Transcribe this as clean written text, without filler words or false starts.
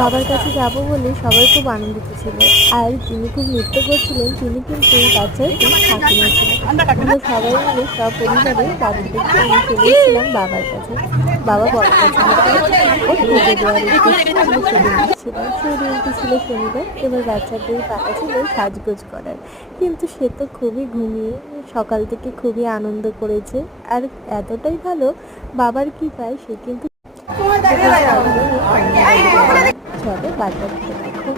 বাবার কাছে যাবো বলে সবাই খুব আনন্দিত ছিল। আর যিনি খুব নৃত্য করছিলেন তিনি কিন্তু বাচ্চার ঠাকুমা ছিলেন। আমরা সবাই মিলে সব পরিবারে বাড়িতে চলে এসেছিলাম বাবার কাছে। বাবা বড় পছন্দ করে ও পুজো দেওয়ার উদ্দেশ্যে আমরা চলে এসেছিলাম। সেই দিনটি ছিল শনিবার। এবার বাচ্চাদের পাতা ছিল সাজগোজ করার, কিন্তু সে তো খুবই ঘুমিয়ে সকাল থেকে খুবই আনন্দ করেছে। আর এতটাই ভালো বাবার কৃপায় সে কিন্তু চলো বাজার থেকে দেখো।